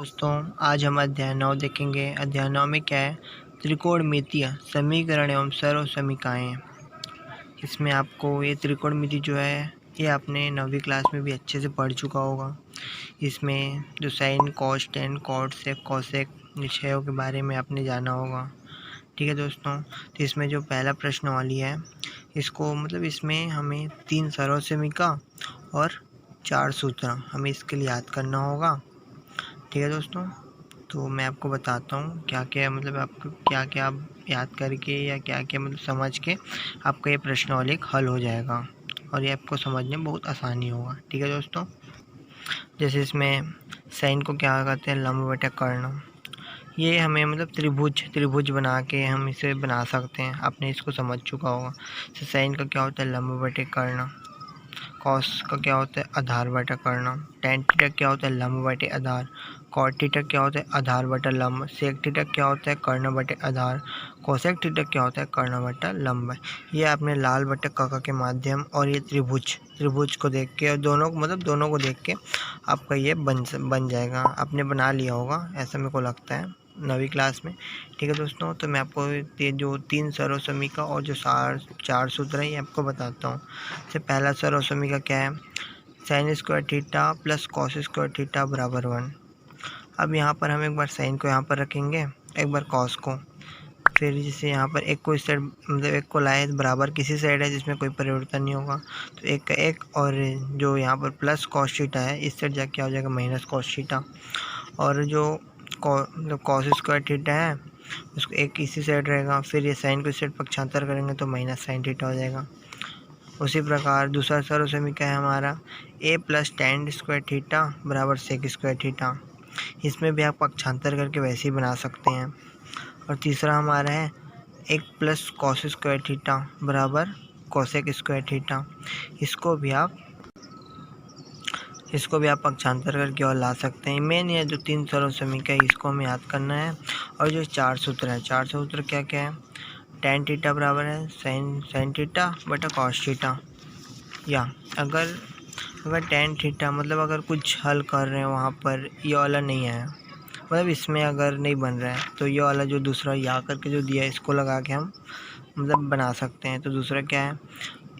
दोस्तों, आज हम अध्याय 9 देखेंगे। अध्याय 9 में क्या है? त्रिकोणमितीय समीकरण एवं सर्व समीकरणाएँ। इसमें आपको ये त्रिकोणमिति जो है ये आपने 9वीं क्लास में भी अच्छे से पढ़ चुका होगा। इसमें जो साइन, कॉस, टेन, कॉट, सेक, कोसेक विषयों के बारे में आपने जाना होगा। ठीक है दोस्तों, तो इसमें जो पहला प्रश्न वाली है इसको इसमें हमें 3 सर्व समीकरण और 4 सूत्र हमें इसके लिए याद करना होगा। ठीक है दोस्तों, तो मैं आपको बताता हूँ क्या क्या आपको क्या क्या आप याद करके या क्या क्या समझ के आपका ये प्रश्नावली हल हो जाएगा और ये आपको समझने में बहुत आसानी होगा। ठीक है दोस्तों, जैसे इसमें साइन को क्या कहते हैं? लंब बटा कर्ण। ये हमें त्रिभुज बना के हम इसे बना सकते हैं। आपने इसको समझ चुका होगा। तो साइन का क्या होता है? लंब बटे कर्ण। कॉस का क्या होता है? आधार बटा कर्ण। टेन थीटा क्या होता है? लंब बटे आधार। कॉट थीटा क्या होता है? आधार बटा लंब। सेक थीटा क्या होता है? कर्ण बटे आधार। कोसेक थीटा क्या होता है? कर्ण बटा लंब। ये आपने लाल बटे काका के माध्यम और ये त्रिभुज को देख के और दोनों को देख के आपका ये बन जाएगा। आपने बना लिया होगा ऐसा मेरे को लगता है 9वीं क्लास में। ठीक है दोस्तों, तो मैं आपको ये जो 3 सर्व समीकरण और जो 4 सूत्र हैं ये आपको बताता हूँ। जैसे पहला सर्व समीकरण क्या है? Sign square theta plus cos square theta बराबर 1। अब यहाँ पर हम एक बार साइन को यहाँ पर रखेंगे, एक बार कॉस को, फिर जैसे यहाँ पर एक को इस साइड एक को लाए बराबर किसी साइड है जिसमें कोई परिवर्तन नहीं होगा, तो एक का एक, और जो यहाँ पर प्लस कॉस थीटा है इस साइड जाके क्या हो जाएगा? Minus cos theta. और जो कॉस स्क्वायर थीटा है उसको एक इसी साइड रहेगा, फिर ये साइन को इस साइड पक्षांतर करेंगे तो माइनस साइन थीटा हो जाएगा। उसी प्रकार दूसरा सर्व समीकरण है हमारा ए प्लस टेन स्क्वायर थीटा बराबर सेक स्क्वायर थीटा। इसमें भी आप पक्षांतर करके वैसे ही बना सकते हैं। और तीसरा हमारा है एक प्लस कॉस स्क्वायर थीटा बराबर कोसेक स्क्वायर थीटा। इसको भी आप पक्षांतर करके और ला सकते हैं। मेन ये जो 3 सर्व समीकरण इसको हमें याद करना है। और जो 4 सूत्र है, 4 सूत्र क्या क्या है? टेन थीटा बराबर है साइन थीटा बटा कॉस थीटा। या अगर टेन थीटा अगर कुछ हल कर रहे हैं वहाँ पर ये वाला नहीं आया, इसमें अगर नहीं बन रहा है तो ये वाला जो दूसरा या करके जो दिया है इसको लगा के हम बना सकते हैं। तो दूसरा क्या है?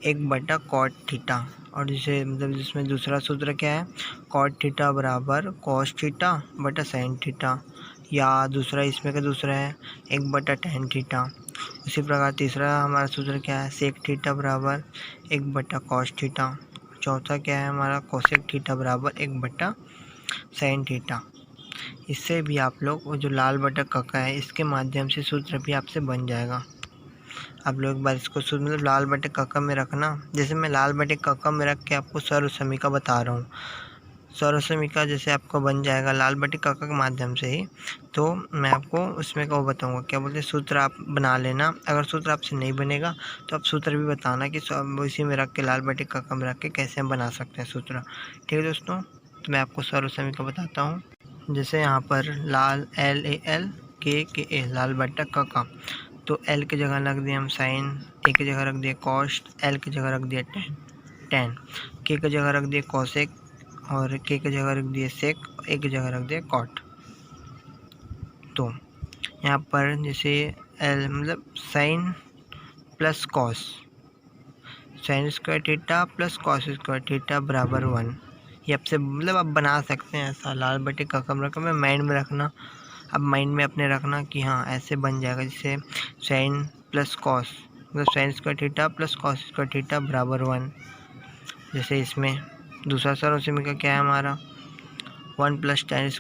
1 बटा कॉट थीटा। और जिसे जिसमें दूसरा सूत्र क्या है? कॉट थीटा बराबर कॉस थीटा बटा साइन थीटा। या दूसरा इसमें का दूसरा है 1 बटा टेन थीटा। उसी प्रकार तीसरा हमारा सूत्र क्या है? सेक थीटा बराबर 1 बटा कॉस थीटा। चौथा क्या है हमारा? कोसेक थीटा बराबर 1 बटा साइन थीटा। इससे भी आप लोग वो जो लाल बटा काका है इसके माध्यम से सूत्र भी आपसे बन जाएगा। आप लोग एक बार इसको लाल बटे काका में रखना। जैसे मैं लाल बटे काका में रख के आपको सर्व समीकरण बता रहा हूँ। सर्व समीकरण जैसे आपको बन जाएगा लाल बटे काका के माध्यम से ही, तो मैं आपको उसमें क्या बताऊँगा, क्या बोलते हैं, सूत्र आप बना लेना। अगर सूत्र आपसे नहीं बनेगा तो आप सूत्र भी बताना कि इसी में रख के लाल बटे काका में रख के कैसे हम बना सकते हैं सूत्र। ठीक है दोस्तों, तो मैं आपको सर्व समीकरण बताता हूँ। जैसे यहाँ पर लाल LAL के ए लाल बटा काका, तो L की जगह रख दिए हम साइन, ए की जगह रख दिए कॉस्ट, L की जगह रख दिए टेन, के की जगह रख दिए कॉसेक और के की जगह रख दिए सेक, ए की जगह रख दिए कॉट। तो यहाँ पर जैसे L sine plus cos, sine square theta plus cos square theta बराबर 1। ये आपसे आप बना सकते हैं ऐसा। लाल बटे का कम रकम है, माइंड में रखना। अब माइंड में अपने रखना कि हाँ ऐसे बन जाएगा। जैसे sine plus cos sine square theta plus cos square theta बराबर 1। जैसे इसमें दूसरा सर्व समीकरण क्या है हमारा? 1 प्लस टेन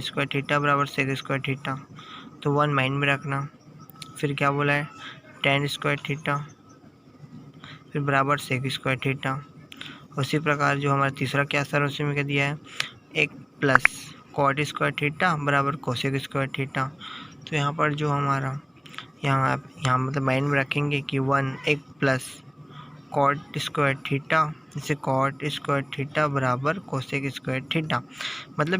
स्क्वायर थीटा बराबर सेक स्क्वायर थीटा। तो 1 माइंड में रखना। फिर क्या बोला है? टेन स्क्वायर थीटा फिर बराबर सेक स्क्वायर थीटा। उसी प्रकार जो हमारा तीसरा क्या सर्व समीकरण दिया है? 1 प्लस कॉट स्क्वायर थीटा बराबर कोसेक स्क्वायर थीटा। तो यहाँ पर जो हमारा यहाँ माइंड में रखेंगे कि 1 प्लस कॉट स्क्वायर थीटा, जैसे कॉट स्क्वायर थीटा बराबर कोसेक स्क्वायर थीटा।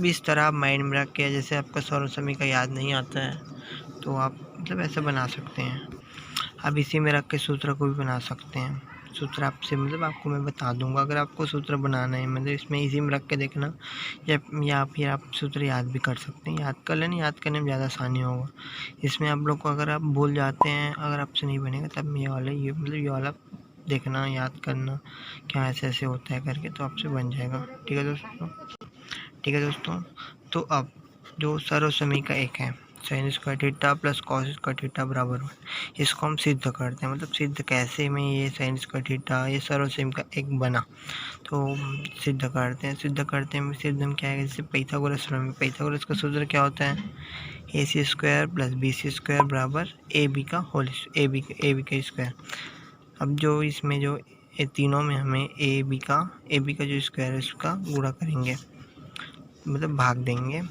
इस तरह आप माइंड में रख के, जैसे आपका सर्व समीकरण याद नहीं आता है तो आप ऐसे बना सकते हैं। अब इसी में रख के सूत्र को भी बना सकते हैं। सूत्र आपसे मतलब आपको मैं बता दूंगा। अगर आपको सूत्र बनाना है मतलब इसमें इजी में रख के देखना, या फिर आप सूत्र याद भी कर सकते हैं। याद कर लेना, याद करने में ज़्यादा आसानी होगा। इसमें आप लोग को अगर आप भूल जाते हैं, अगर आपसे नहीं बनेगा, तब ये वाला देखना, याद करना क्या ऐसे ऐसे होता है करके, तो आपसे बन जाएगा। ठीक है दोस्तों, ठीक है दोस्तों। तो अब जो सर्वसमीका एक है sign square theta plus cos square theta बराबर 1, इसको हम सिद्ध करते हैं। मतलब सिद्ध कैसे में ये साइन स्क्वायर थीटा ये सर्वसमीका एक बना, तो सिद्ध करते हैं। सिद्ध में क्या है, जैसे पाइथागोरस का सूत्र क्या होता है, AC square plus BC square बराबर AB का स्क्वायर। अब जो इसमें जो ये तीनों में हमें AB का जो स्क्वायर है उसका गुणा करेंगे, मतलब भाग देंगे।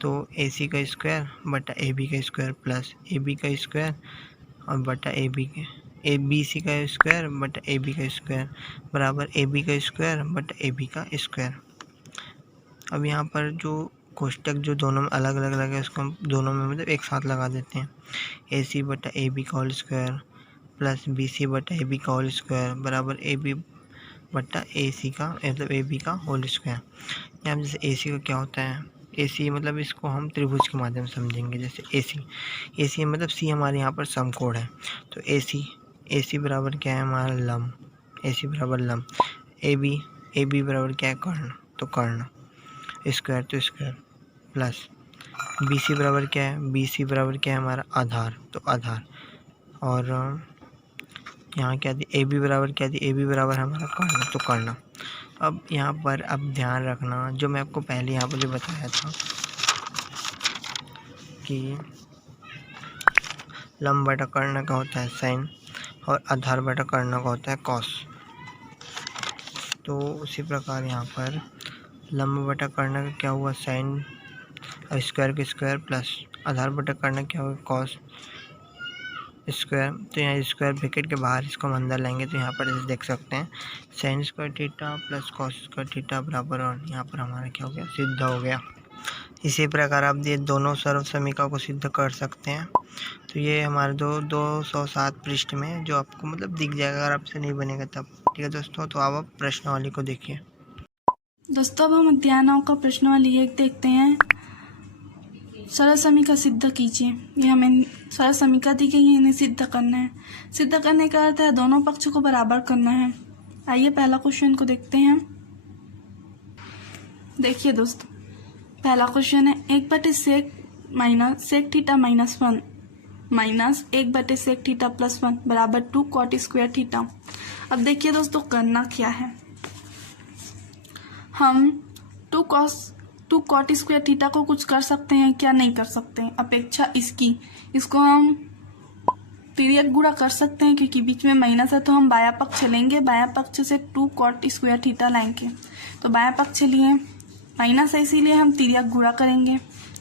तो AC का स्क्वायर बटा AB का स्क्वायर प्लस AB का स्क्वायर और बटा BC का स्क्वायर बटा AB का स्क्वायर बराबर AB का स्क्वायर बटा AB का स्क्वायर। अब यहाँ पर जो कोष्टक जो दोनों में अलग अलग है उसको हम दोनों में मतलब एक साथ लगा देते हैं। AC बटा AB का होल स्क्वायर प्लस BC बटा AB का होल स्क्वायर बराबर AB बटा AC का मतलब AB का होल स्क्वायर। यहाँ जैसे AC का क्या होता है, AC मतलब इसको हम त्रिभुज के माध्यम से समझेंगे। जैसे AC मतलब C हमारे यहाँ पर समकोण है, तो AC बराबर क्या है हमारा लंब, AC बराबर लंब। AB बराबर क्या है कर्ण, तो कर्ण। स्क्वायर तो स्क्वायर प्लस BC बराबर क्या है, BC बराबर क्या है हमारा आधार, तो आधार। और यहाँ क्या थी, AB बराबर क्या थी, AB बराबर हमारा कर्ण, तो कर्ण। अब यहाँ पर अब ध्यान रखना, जो मैं आपको पहले यहाँ पर जो बताया था कि लंब बटा कर्ण का होता है साइन और आधार बटा कर्ण का होता है कॉस। तो उसी प्रकार यहाँ पर लंब बटा कर्ण का क्या हुआ साइन और स्क्वायर के स्क्वायर प्लस आधार बटा कर्ण क्या हुआ कॉस स्क्वायर। तो यहाँ स्क्वायर ब्रैकेट के बाहर इसको हम अंदर लेंगे, तो यहाँ पर जैसे देख सकते हैं sign square theta plus cos square theta बराबर 1, यहाँ पर हमारा क्या हो गया, सिद्ध हो गया। इसी प्रकार आप ये दोनों सर्वसमीका को सिद्ध कर सकते हैं। तो ये हमारे 207 पृष्ठ में जो आपको मतलब दिख जाएगा, अगर आपसे नहीं बनेगा तब। ठीक है दोस्तों, तो आप प्रश्नावली को देखिए। दोस्तों अब हम अध्याय 9 का प्रश्नावली 1 देखते हैं। सर्वसमीका सिद्ध कीजिए। ये हमें सर्वसमीका दी गई है, इन्हें सिद्ध करना है। सिद्ध करने का अर्थ है दोनों पक्षों को बराबर करना है। आइए पहला क्वेश्चन को देखते हैं। देखिए दोस्तों, पहला क्वेश्चन है 1/sec minus sec theta minus 1 minus 1/sec theta plus 1 बराबर 2 cot स्क्वायर थीटा। अब देखिए दोस्तों, करना क्या है, हम 2 cot स्क्वायर थीटा को कुछ कर सकते हैं क्या, नहीं कर सकते हैं। अपेक्षा इसको हम तिर्यक गुणा कर सकते हैं, क्योंकि बीच में माइनस है तो हम बायां पक्ष लेंगे, बायां पक्ष से 2 cot स्क्वायर थीटा लाएंगे। तो बायां पक्ष लिए माइनस है, इसीलिए हम तिर्यक गुणा करेंगे।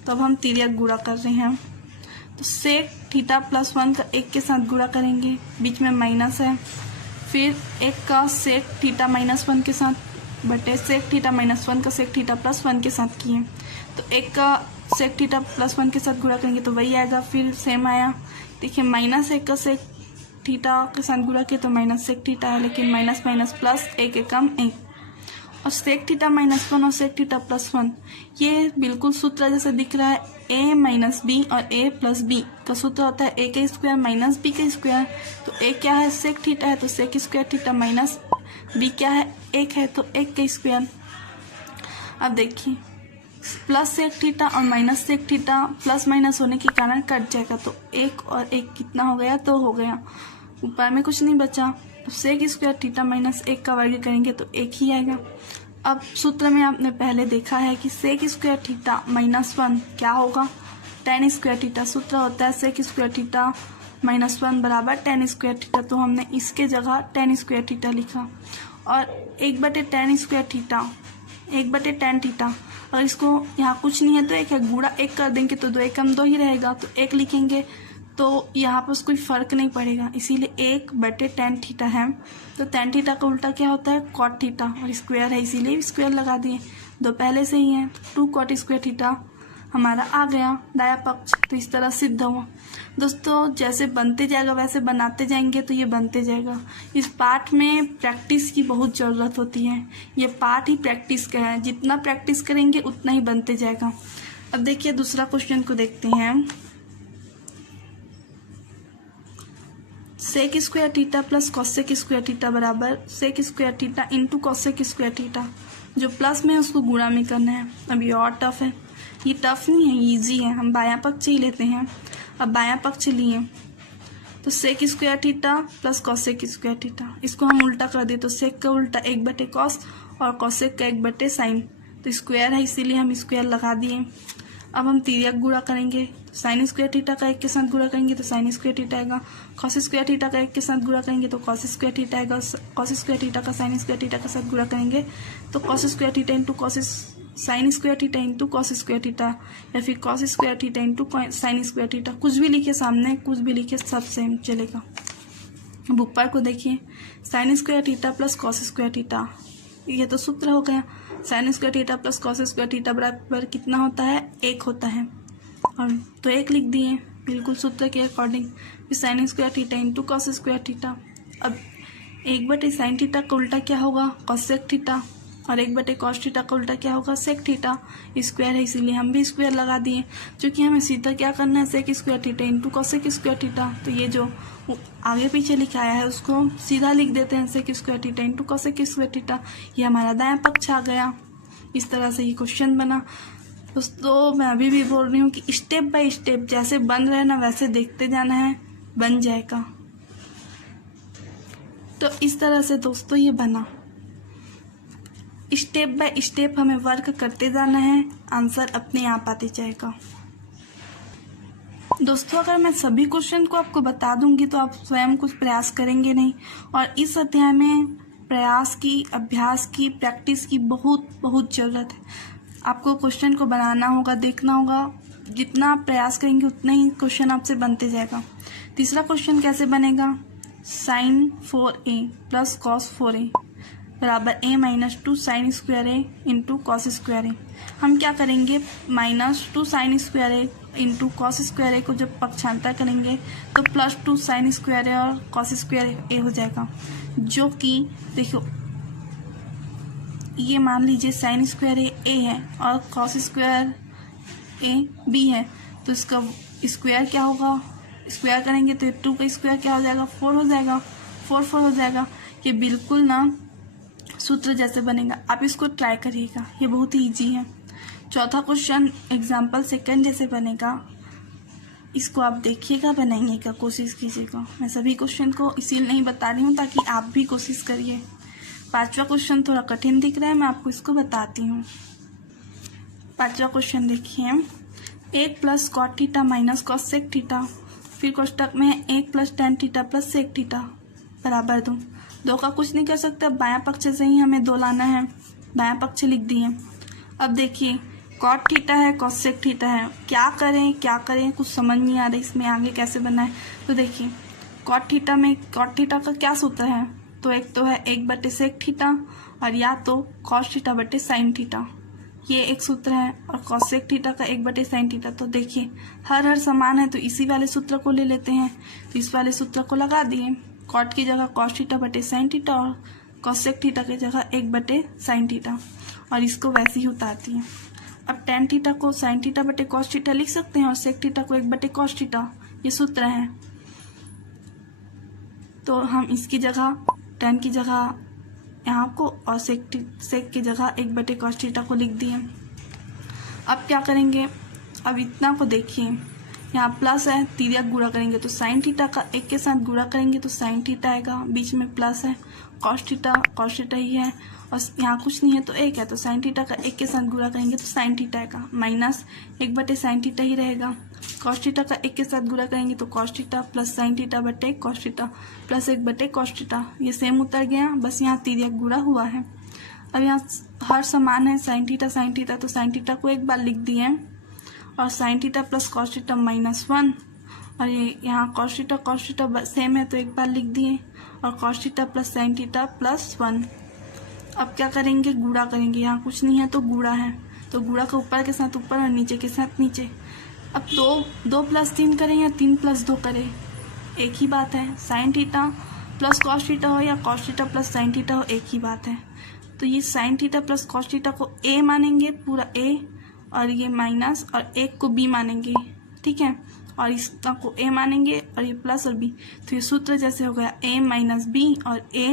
तो अब हम तिर्यक गुणा कर रहे हैं, तो सेक थीटा प्लस 1 का 1 के साथ गुणा करेंगे, बीच में माइनस है। फिर 1 का सेक थीटा माइनस 1 के साथ बटे सेक थीटा माइनस 1 का सेक थीटा प्लस 1 के साथ किए, तो 1 का सेक थीटा प्लस 1 के साथ गुणा करेंगे तो वही आएगा। फिर सेम आया, देखिए माइनस 1 का सेक थीटा के साथ गुणा किया तो माइनस सेक थीटा है, लेकिन माइनस माइनस प्लस 1 एकम 1। और सेक थीटा माइनस 1 और सेक थीटा प्लस 1 ये बिल्कुल सूत्र जैसे दिख रहा है, a माइनस बी और a प्लस बी का सूत्र होता है a का स्क्वायर माइनस b का स्क्वायर। तो a क्या है, सेक थीटा है, तो sec square theta minus b क्या है, 1 है, तो 1 का स्क्वायर। अब देखिए प्लस सेक थीटा और minus sec theta plus minus होने के कारण कट जाएगा, तो 1 और 1 कितना हो गया, 2 हो गया, ऊपर में कुछ नहीं बचा। तो सेक स्क्वायर थीटा माइनस 1 का वर्ग करेंगे तो 1 ही आएगा। अब सूत्र में आपने पहले देखा है कि सेक स्क्वायर थीटा माइनस 1 क्या होगा, tan स्क्वायर थीटा। सूत्र होता है सेक स्क्वायर थीटा माइनस 1 बराबर tan स्क्वायर थीटा, तो हमने इसके जगह tan स्क्वायर थीटा लिखा। और 1/tan square theta 1/tan theta, और इसको यहाँ कुछ नहीं है तो 1 है, गुणा 1 कर देंगे तो 2 एकम 2 ही रहेगा, तो 1 लिखेंगे तो यहाँ पर कोई फर्क नहीं पड़ेगा, इसीलिए 1/tan थीटा है। तो tan थीटा का उल्टा क्या होता है, cot थीटा, और स्क्वायर है इसीलिए स्क्वायर लगा दिए, 2 पहले से ही है। 2 cot स्क्वायर थीटा हमारा आ गया दाया पक्ष। तो इस तरह सिद्ध हुआ। दोस्तों जैसे बनते जाएगा वैसे बनाते जाएंगे तो ये बनते जाएगा। इस पार्ट में प्रैक्टिस की बहुत ज़रूरत होती है। ये पार्ट ही प्रैक्टिस का है, जितना प्रैक्टिस करेंगे उतना ही बनते जाएगा। अब देखिए दूसरा क्वेश्चन को देखते हैं। Sec square theta plus cosec square theta बराबर sec square theta into cosec square theta. जो प्लस में है उसको गुणा में करना है। अब ये और टफ है, ये टफ नहीं है, इजी है। हम बायां पक्ष ही लेते हैं। अब बायां पक्ष लिए तो sec square theta plus cosec square theta, इसको हम उल्टा कर दे तो सेक का उल्टा 1/cos और कॉसेक का 1/sin। तो स्क्वायर है इसीलिए हम स्क्वायर लगा दिए। अब हम तिर्यक गुणा करेंगे। साइन स्क्वायर थीटा का 1 के साथ गुणा करेंगे तो साइन स्क्वायर थीटा आएगा। कॉस स्क्वायर थीटा का 1 के साथ गुणा करेंगे तो कॉस स्क्वायर थीटा आएगा। कॉस स्क्वायर थीटा का साइन स्क्वायर थीटा के साथ गुणा करेंगे तो cos square theta into cos sine square theta into cos square theta, या फिर cos square theta into sine square theta. कुछ भी लिखे सामने, कुछ भी लिखे, सब सेम चलेगा। अब ऊपर को देखिए, sign square theta plus cos square theta, ये तो सूत्र हो गया। Sign square theta plus cos square theta बराबर कितना होता है? 1 होता है। और तो 1 लिख दिए बिल्कुल सूत्र के अकॉर्डिंग। फिर sign square theta into cos square theta. अब 1/sin थीटा का उल्टा क्या होगा? कॉसेक थीटा, और 1/cos थीटा का उल्टा क्या होगा? Sec theta. स्क्वायर है इसीलिए हम भी स्क्वायर लगा दिए। क्योंकि हमें सीधा क्या करना है? Sec square theta into cosec square theta. तो ये जो आगे पीछे लिखा है उसको सीधा लिख देते हैं, sec square theta into cosec square theta. ये हमारा दायां पक्ष आ गया। इस तरह से ये क्वेश्चन बना। दोस्तों मैं अभी भी बोल रही हूँ कि स्टेप बाय स्टेप जैसे बन रहे हैं ना वैसे देखते जाना है, बन जाएगा। तो इस तरह से दोस्तों ये बना। स्टेप बाय स्टेप हमें वर्क करते जाना है, आंसर अपने आप आते जाएगा। दोस्तों अगर मैं सभी क्वेश्चन को आपको बता दूंगी तो आप स्वयं कुछ प्रयास करेंगे नहीं। और इस अध्याय में प्रयास की, अभ्यास की, प्रैक्टिस की बहुत बहुत ज़रूरत है। आपको क्वेश्चन को बनाना होगा, देखना होगा। जितना आप प्रयास करेंगे उतना ही क्वेश्चन आपसे बनते जाएगा। तीसरा क्वेश्चन कैसे बनेगा? sin 4a plus cos 4a बराबर a-2 sin स्क्वायर ए इंटू कॉस स्क्वायर ए। हम क्या करेंगे? -2 sin स्क्वायर ए इंटू कॉस स्क्वायर ए को जब पक्षांतर करेंगे तो +2 sin स्क्वायर ए और कॉस स्क्वायर ए हो जाएगा। जो कि देखो ये मान लीजिए साइन स्क्वायर ए है और कॉस स्क्वायर ए बी है, तो इसका स्क्वायर क्या होगा? स्क्वायर करेंगे तो 2 का स्क्वायर क्या हो जाएगा? 4 हो जाएगा। 4 हो जाएगा। ये बिल्कुल ना सूत्र जैसे बनेगा। आप इसको ट्राई करिएगा, ये बहुत ही ईजी है। चौथा क्वेश्चन एग्जाम्पल सेकंड जैसे बनेगा, इसको आप देखिएगा, बनाइए का कोशिश कीजिएगा। मैं सभी क्वेश्चन को इसीलिए नहीं बता रही हूँ ताकि आप भी कोशिश करिए। पांचवा क्वेश्चन थोड़ा कठिन दिख रहा है, मैं आपको इसको बताती हूँ। पांचवा क्वेश्चन देखिए, 1 plus cot theta minus cosec theta, फिर कोष्टक में 1 plus tan theta plus sec theta बराबर 2। 2 का कुछ नहीं कर सकते, बायां पक्ष से ही हमें 2 लाना है। बायां पक्ष लिख दिए। अब देखिए कॉट थीटा है, कॉस सेक थीटा है, क्या करें कुछ समझ नहीं आ रहा इसमें आगे कैसे बनना है। तो देखिए कॉट थीटा में कॉट थीटा का क्या सूत्र है? तो एक तो है 1/सेक थीटा और या तो कॉस थीटा बटे साइन थीटा, ये एक सूत्र है। और कॉस सेक थीटा का 1/साइन थीटा। तो देखिए हर समान है तो इसी वाले सूत्र को ले लेते हैं। तो इस वाले सूत्र को लगा दिए। कॉट की जगह कॉस थीटा बटे साइन थीटा और कॉस सेक थीटा की जगह 1/साइन थीटा, और इसको वैसे ही उतारती है। अब टेन थीटा को साइन थीटा बटे कॉस थीटा लिख सकते हैं और सेक थीटा को 1/कॉस थीटा, ये सूत्र है। तो हम इसकी जगह टेन की जगह यहाँ को और सेक की जगह 1/कॉस थीटा को लिख दिए। अब क्या करेंगे? अब इतना को देखिए, यहाँ प्लस है, तिर्यक गुणा करेंगे तो साइन थीटा का 1 के साथ गुणा करेंगे तो साइन थीटा आएगा, बीच में प्लस है, कॉस थीटा ही है और यहाँ कुछ नहीं है तो 1 है, तो साइन थीटा का 1 के साथ गुणा करेंगे तो साइन थीटा आएगा, माइनस 1/साइन थीटा ही रहेगा। कॉस थीटा का 1 के साथ गुणा करेंगे तो cos theta plus sine theta बटे कॉस थीटा प्लस 1/कॉस थीटा, ये सेम उतर गया, बस यहाँ तिर्यक गुणा हुआ है। अब यहाँ हर समान है, साइन थीटा तो साइन थीटा को एक बार लिख दिए और sine theta plus cos theta -1, और ये यहाँ कॉस थीटा सेम है तो एक बार लिख दिए और cos theta plus sine theta +1। अब क्या करेंगे? गुणा करेंगे, यहाँ कुछ नहीं है तो गुणा है, तो गुणा का ऊपर के साथ ऊपर और नीचे के साथ नीचे। अब 2 + 3 करें या 3 + 2 करें, एक ही बात है। Sine theta plus cos theta हो या cos theta plus sine theta हो, एक ही बात है। तो ये sine theta plus cos theta को ए मानेंगे, पूरा ए, और ये माइनस और एक को बी मानेंगे, ठीक है, और इसका को ए मानेंगे और ये प्लस और बी। तो ये सूत्र जैसे हो गया a - b और a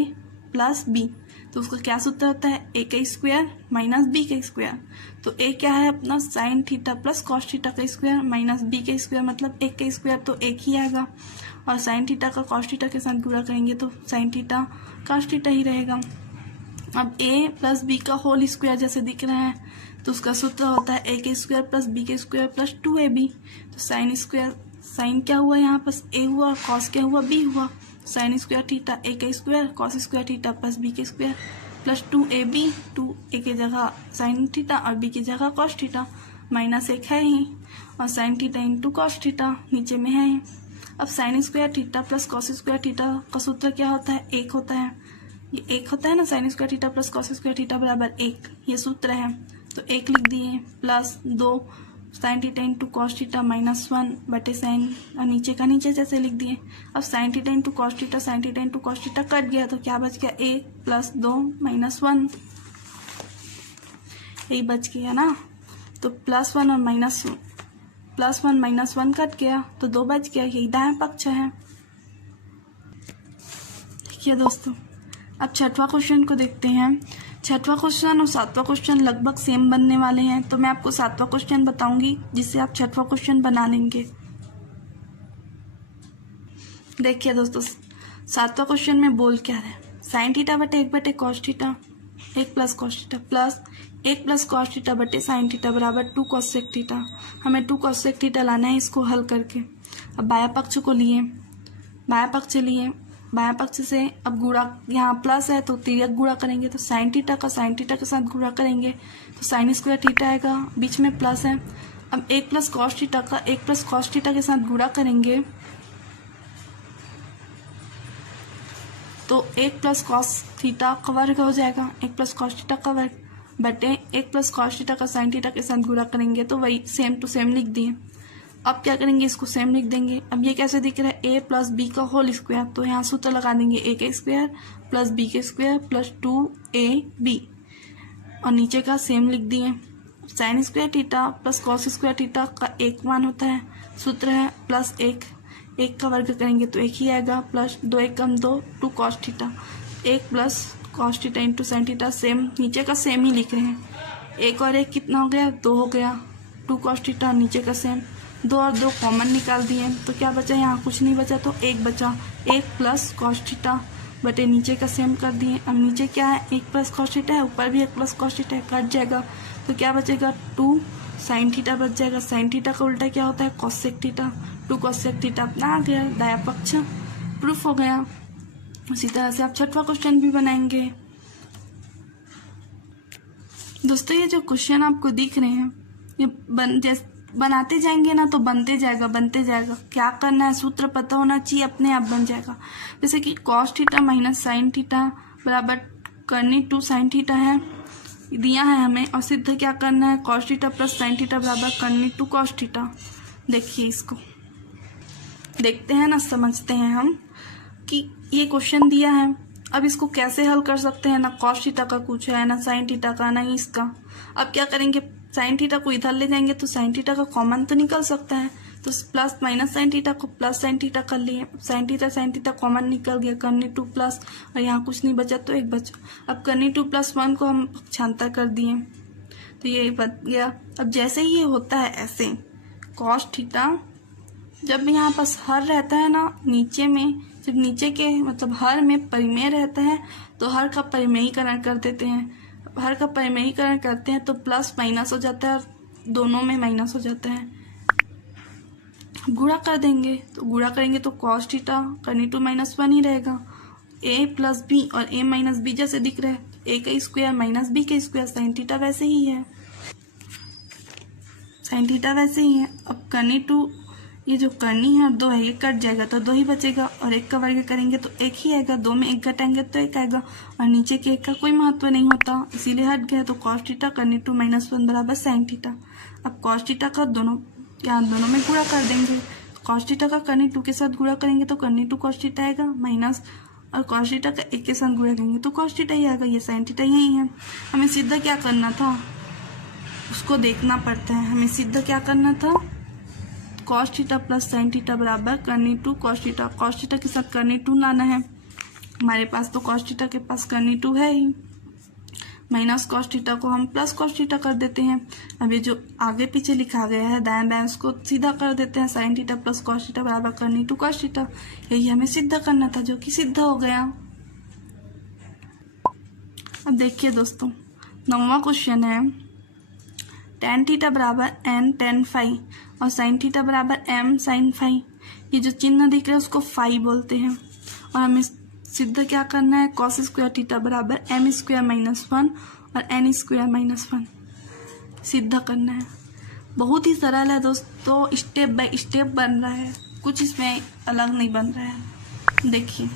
+ b, तो उसका क्या सूत्र होता है, a का स्क्वायर माइनस b का स्क्वायर। तो a क्या है अपना sine theta plus cos theta का स्क्वायर माइनस b का स्क्वायर, मतलब 1 का स्क्वायर, तो 1 ही आएगा। और साइन थीटा का कॉस थीटा के साथ गुणा करेंगे तो साइन थीटा कॉस थीटा ही रहेगा। अब a + b का होल स्क्वायर जैसे दिख रहा है, तो उसका सूत्र होता है a का स्क्वायर प्लस b का स्क्वायर प्लस 2ab। तो साइन स्क्वायर, साइन क्या हुआ यहाँ पर a हुआ, कॉस क्या हुआ b हुआ, साइन स्क्वायर थीटा a का square cos square theta plus b का स्क्वायर प्लस 2ab, 2a की जगह साइन थीटा और b की जगह कॉस थीटा, -1 है ही, और sine theta into cos theta नीचे में है ही। अब sine square theta plus cos square theta का सूत्र क्या होता है, 1 होता है, ये 1 होता है ना, sign square theta plus cos square theta बराबर 1, ये सूत्र है। तो 1 लिख दिए plus 2 sine theta into cos theta -1 बटे साइन, और नीचे का नीचे जैसे लिख दिए। अब sine theta into cos theta, sine theta into cos theta cut गया, तो क्या बच गया, 1 + 2 -1, यही बच गया ना। तो +1 और +1 कट गया तो 2 बच गया, यही दायां पक्ष है। ठीक है दोस्तों, अब छठवां क्वेश्चन को देखते हैं। छठवां क्वेश्चन और सातवां क्वेश्चन लगभग सेम बनने वाले हैं, तो मैं आपको सातवां क्वेश्चन बताऊंगी जिससे आप छठवां क्वेश्चन बना लेंगे। देखिए दोस्तों, सातवां क्वेश्चन में बोल क्या रहा है, साइन थीटा बटे 1 बटे cos theta 1 + cos theta plus 1 + cos theta बटे साइन थीटा बराबर 2 cos sec थीटा। हमें 2 cos sec थीटा लाना है, इसको हल करके। अब बायां पक्ष को लिए, बायां पक्ष से अब गुणा, यहाँ प्लस है तो तिर्यक गुणा करेंगे, तो साइन थीटा का साइन थीटा के साथ गुणा करेंगे तो साइन स्क्वायर थीटा आएगा, बीच में प्लस है। अब 1 + कॉस थीटा का 1 + कॉस थीटा के साथ गुणा करेंगे तो 1 + कॉस थीटा का वर्ग हो जाएगा, 1 + कॉस थीटा का वर्ग बटे 1 + कॉस थीटा का साइन थीटा के साथ गुणा करेंगे, तो वही सेम टू सेम लिख दिए। अब क्या करेंगे, इसको सेम लिख देंगे। अब ये कैसे दिख रहा है, a + b का होल स्क्वायर, तो यहाँ सूत्र लगा देंगे a का स्क्वायर प्लस b का स्क्वायर प्लस 2ab, और नीचे का सेम लिख दिए। Sign square theta plus cos square theta का 1 मान होता है, सूत्र है +1, 1 का वर्ग करेंगे तो 1 ही आएगा, plus 2 × 1 = 2, 2 cos theta, 1 + cos theta into sine theta, same नीचे का सेम ही लिख रहे हैं। 1 और 1 कितना हो गया, 2 हो गया, 2 cos थीटा, नीचे का सेम, 2 और 2 कॉमन निकाल दिए तो क्या बचा, यहाँ कुछ नहीं बचा तो 1 बचा, 1 + cos थीटा बटे नीचे का सेम कर दिए। अब नीचे क्या है, 1 + cos थीटा है, ऊपर भी 1 + cos थीटा है, कट जाएगा तो क्या बचेगा, 2 sin थीटा बच जाएगा। साइन थीटा का उल्टा क्या होता है, cos sec theta, 2 cos sec theta अपना आ गया, दायां पक्ष प्रूफ हो गया। उसी तरह से आप छठवां क्वेश्चन भी बनाएंगे। दोस्तों ये जो क्वेश्चन आपको दिख रहे हैं, ये बनाते जाएंगे ना तो बनते जाएगा। क्या करना है, सूत्र पता होना चाहिए, अपने आप बन जाएगा। जैसे कि cos theta minus sine theta बराबर करनी 2 sin थीटा है, दिया है हमें, और सिद्ध क्या करना है, cos theta plus sine theta बराबर करनी 2 cos थीटा। देखिए इसको देखते हैं ना, समझते हैं हम कि ये क्वेश्चन दिया है। अब इसको कैसे हल कर सकते हैं, ना cos थीटा का कुछ है, ना साइन थीटा का, ना इसका। अब क्या करेंगे, साइन थीटा को इधर ले जाएंगे तो साइन थीटा का कॉमन तो निकल सकता है, तो प्लस माइनस साइन थीटा को प्लस साइन थीटा कर लिए, साइन थीटा कॉमन निकल गया, करनी 2 प्लस, और यहाँ कुछ नहीं बचा तो 1 बचा। अब करनी 2 + 1 को हम पक्षांतर कर दिए तो ये बच गया। अब जैसे ही ये होता है ऐसे, cos थीटा जब यहाँ पास हर रहता है ना नीचे में, जब नीचे के मतलब हर में परिमेय रहता है तो हर का परिमेयीकरण कर देते हैं। हर का परिमेयीकरण करते हैं तो प्लस माइनस हो जाता है और दोनों में माइनस हो जाता है। गुणा कर देंगे तो गुणा करेंगे तो cos थीटा करनी 2 - 1 ही रहेगा, a + b और a - b जैसे दिख रहा है, a का स्क्वायर माइनस b का स्क्वायर, साइन थीटा वैसे ही है, साइन थीटा वैसे ही है। अब करनी 2 ये जो करनी है और 2 है ये कट जाएगा तो 2 ही बचेगा, और 1 का वर्ग करेंगे तो 1 ही आएगा, 2 में 1 घटाएंगे तो 1 आएगा, और नीचे के 1 का कोई महत्व नहीं होता इसीलिए हट गया। तो कॉस थीटा करनी 2 - 1 बराबर साइन थीटा। अब कॉस थीटा का दोनों दोनों में गुणा कर देंगे। कॉस थीटा का करनी 2 के साथ गुणा करेंगे तो करनी 2 कॉस थीटा आएगा माइनस, और कॉस थीटा का 1 के साथ गुणा करेंगे तो कॉस थीटा ही आएगा। ये साइन थीटा यही है। हमें सीधा क्या करना था उसको देखना पड़ता है। हमें सीधा क्या करना था, cos theta plus sine theta बराबर करनी 2 कॉस थीटा। कॉस थीटा के साथ करनी 2 लाना है, हमारे पास तो कॉस थीटा के पास करनी 2 है ही, माइनस कॉस थीटा को हम प्लस कॉस थीटा कर देते हैं। अब ये जो आगे पीछे लिखा गया है दाएं बाएं उसको सीधा कर देते हैं। Sine theta plus cos theta बराबर करनी 2 कॉस थीटा, यही हमें सिद्ध करना था जो कि सिद्ध हो गया। अब देखिए दोस्तों 9वां क्वेश्चन है, tan थीटा बराबर n tan फाई और sin थीटा बराबर m sin फाई। ये जो चिन्ह दिख रहा है उसको फाई बोलते हैं, और हमें सिद्ध क्या करना है, cos स्क्वायर थीटा बराबर m स्क्वायर -1 और n स्क्वायर -1 सिद्ध करना है। बहुत ही सरल है दोस्तों, स्टेप बाय स्टेप बन रहा है, कुछ इसमें अलग नहीं बन रहा है। देखिए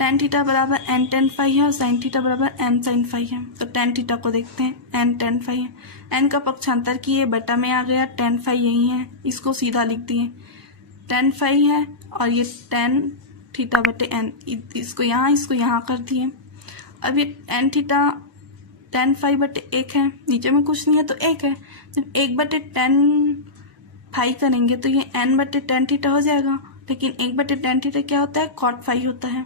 tan थीटा बराबर n tan फाई है और sin थीटा बराबर m sin फाई है। तो tan थीटा को देखते हैं, n tan फाई है, n का पक्षांतर किए बटा में आ गया, tan फाई यही है, इसको सीधा लिख दिए। tan फाई है और ये tan थीटा बटे n, इसको यहाँ कर दिए। अब ये n थीटा tan फाई बटे 1 है, नीचे में कुछ नहीं है तो 1 है, जब 1 बटे tan फाई करेंगे तो ये n बटे tan थीटा हो जाएगा, लेकिन 1 बटे tan थीटा क्या होता है, cot फाई होता है।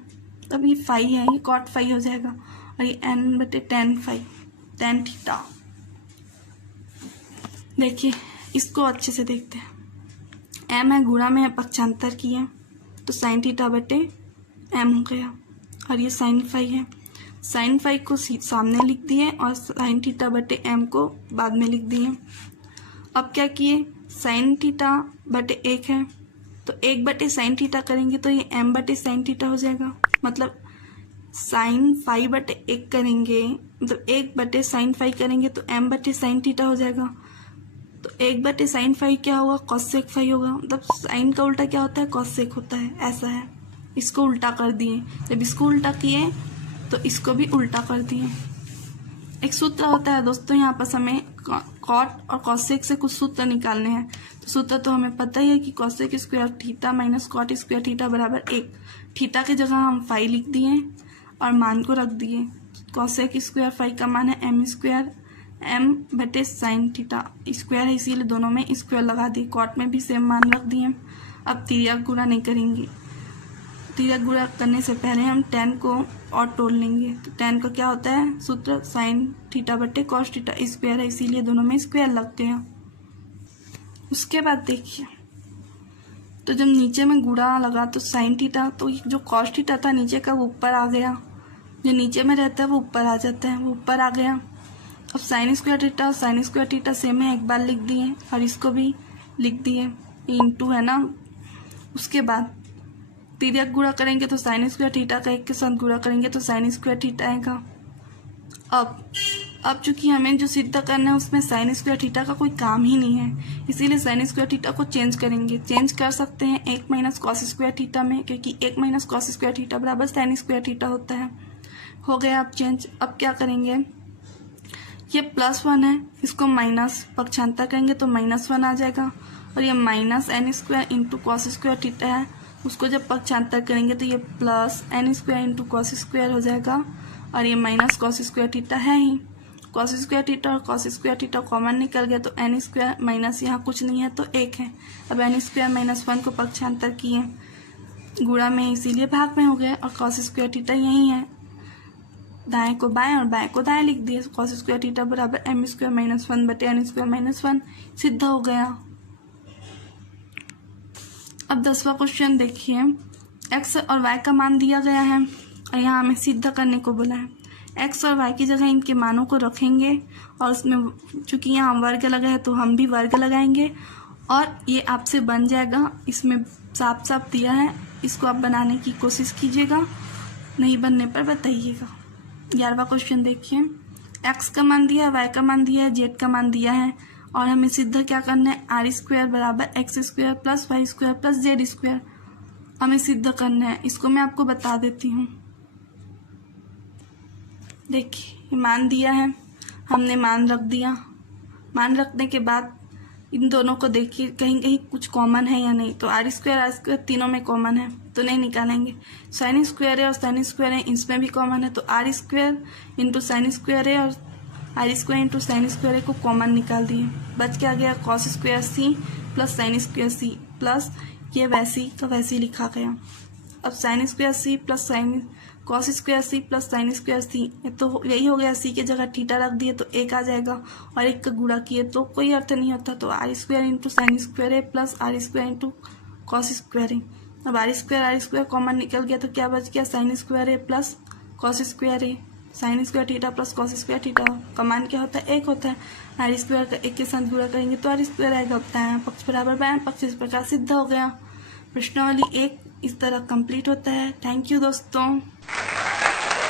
तब ये फाई है, ये cot फाई हो जाएगा, और ये n बटे tan फाई tan थीटा। देखिए इसको अच्छे से देखते हैं, m है गुणा में है पक्षांतर किए तो साइन थीटा बटे m हो गया, और ये साइन फाई है, साइन फाई को सामने लिख दिए और साइन थीटा बटे m को बाद में लिख दिए। अब क्या किए, साइन थीटा बटे 1 है तो 1 बटे साइन थीटा करेंगे तो ये m बटे साइन थीटा हो जाएगा, मतलब साइन फाई बटे 1 करेंगे, मतलब 1 बटे साइन फाई करेंगे तो m बटे साइन थीटा हो जाएगा। तो 1 बटे साइन फाई क्या होगा, कॉसेक फाई होगा, मतलब साइन का उल्टा क्या होता है, कॉसेक होता है, ऐसा है। इसको उल्टा कर दिए, जब इसको उल्टा किए तो इसको भी उल्टा कर दिए। एक सूत्र होता है दोस्तों, यहाँ पर हमें कॉट और कॉसेक से कुछ सूत्र निकालने हैं। तो सूत्र तो हमें पता ही है कि cosec square theta minus cot square theta बराबर 1। थीटा की जगह हम फाई लिख दिए और मान को रख दिए। कॉसेक स्क्वायर फाई का मान है m स्क्वायर, m बटे साइन थीटा, स्क्वायर है इसीलिए दोनों में स्क्वायर लगा दिए, कॉट में भी सेम मान रख दिए। अब तिर्यक गुणा नहीं करेंगे, तिर्यक गुणा करने से पहले हम tan को और तोड़ लेंगे। तो tan का क्या होता है सूत्र, साइन थीटा बटे कॉस थीटा, स्क्वायर है इसीलिए दोनों में स्क्वायर लग गया। उसके बाद देखिए तो जब नीचे में गुणा लगा तो साइन थीटा, तो जो कॉस थीटा था नीचे का वो ऊपर आ गया, जो नीचे में रहता है वो ऊपर आ जाता है, वो ऊपर आ गया। अब साइन स्क्वायर थीटा और साइन स्क्वायर थीटा सेम है, एक बार लिख दिए और इसको भी लिख दिए, इंटू है ना। उसके बाद तिर्यक गुणा करेंगे तो साइन स्क्वायर थीटा का 1 के साथ गुणा करेंगे तो साइन स्क्वायर थीटा आएगा। अब चूंकि हमें जो सिद्ध करना है उसमें साइन स्क्वायर थीटा का कोई काम ही नहीं है, इसीलिए साइन स्क्वायर थीटा को चेंज करेंगे। चेंज कर सकते हैं 1 माइनस कॉस स्क्वायर थीटा में, क्योंकि 1 माइनस कॉस स्क्वायर थीटा बराबर साइन स्क्वायर थीटा होता है। हो गया अब चेंज। अब क्या करेंगे, ये +1 है, इसको माइनस पक्षांतर करेंगे तो -1 आ जाएगा, और ये minus n square into cos square theta है, उसको जब पक्षांतर करेंगे तो ये plus n square into cos square हो जाएगा, और ये माइनस कॉस स्क्वायर थीटा है ही। कॉस स्क्वायर थीटा और कॉस स्क्वायर थीटा कॉमन निकल गया तो n स्क्वायर माइनस यहाँ कुछ नहीं है तो 1 है। अब n स्क्वायर -1 को पक्षांतर किए, गुणा में इसीलिए भाग में हो गया, और कॉस स्क्वायर थीटा यही है, दाएं को बाएं और बाएं को दाएं लिख दिए। कॉस स्क्वायर थीटा बराबर m स्क्वायर -1 बटे n स्क्वायर -1 सिद्ध हो गया। अब 10वां क्वेश्चन देखिए, x और y का मान दिया गया है और यहाँ हमें सिद्ध करने को बोला है। x और y की जगह इनके मानों को रखेंगे, और उसमें चूंकि यहाँ वर्ग लगा है तो हम भी वर्ग लगाएंगे, और ये आपसे बन जाएगा। इसमें साफ साफ दिया है, इसको आप बनाने की कोशिश कीजिएगा, नहीं बनने पर बताइएगा। 11वां क्वेश्चन देखिए, x का मान दिया है, y का मान दिया है, z का मान दिया है, और हमें सिद्ध क्या करना है, आर स्क्वायर बराबर x square plus y square plus z square हमें सिद्ध करना है। इसको मैं आपको बता देती हूँ। देखिए मान दिया है, हमने मान रख दिया। मान रखने के बाद इन दोनों को देखिए कहीं कहीं कुछ कॉमन है या नहीं, तो आर स्क्वायर तीनों में कॉमन है तो नहीं निकालेंगे। साइन स्क्वायर है और साइन स्क्वायर है, इसमें भी कॉमन है, तो R square into sine square है और R square into sine square है को कॉमन निकाल दिए। बच क्या गया, cos square C plus sine square C plus ये वैसी का वैसी लिखा गया। अब sine square C plus sine cos square C plus sine square C, ये तो यही हो गया। सी की जगह थीटा रख दिए तो एक आ जाएगा और एक का गुणा किए तो कोई अर्थ नहीं होता, तो R square into sine square है plus R square into cos square है। अब आर स्क्वायर कॉमन निकल गया तो क्या बच गया, साइन स्क्वायर है प्लस कॉस स्क्वायर है। Sign square theta plus cos square theta का मान क्या होता है, एक होता है। आर स्क्वायर का एक के साथ गुणा करेंगे तो आर स्क्वायर आएगा। दायां पक्ष बराबर बायां पक्ष, इस प्रकार सिद्ध हो गया। प्रश्नावली 1 इस तरह कंप्लीट होता है। थैंक यू दोस्तों।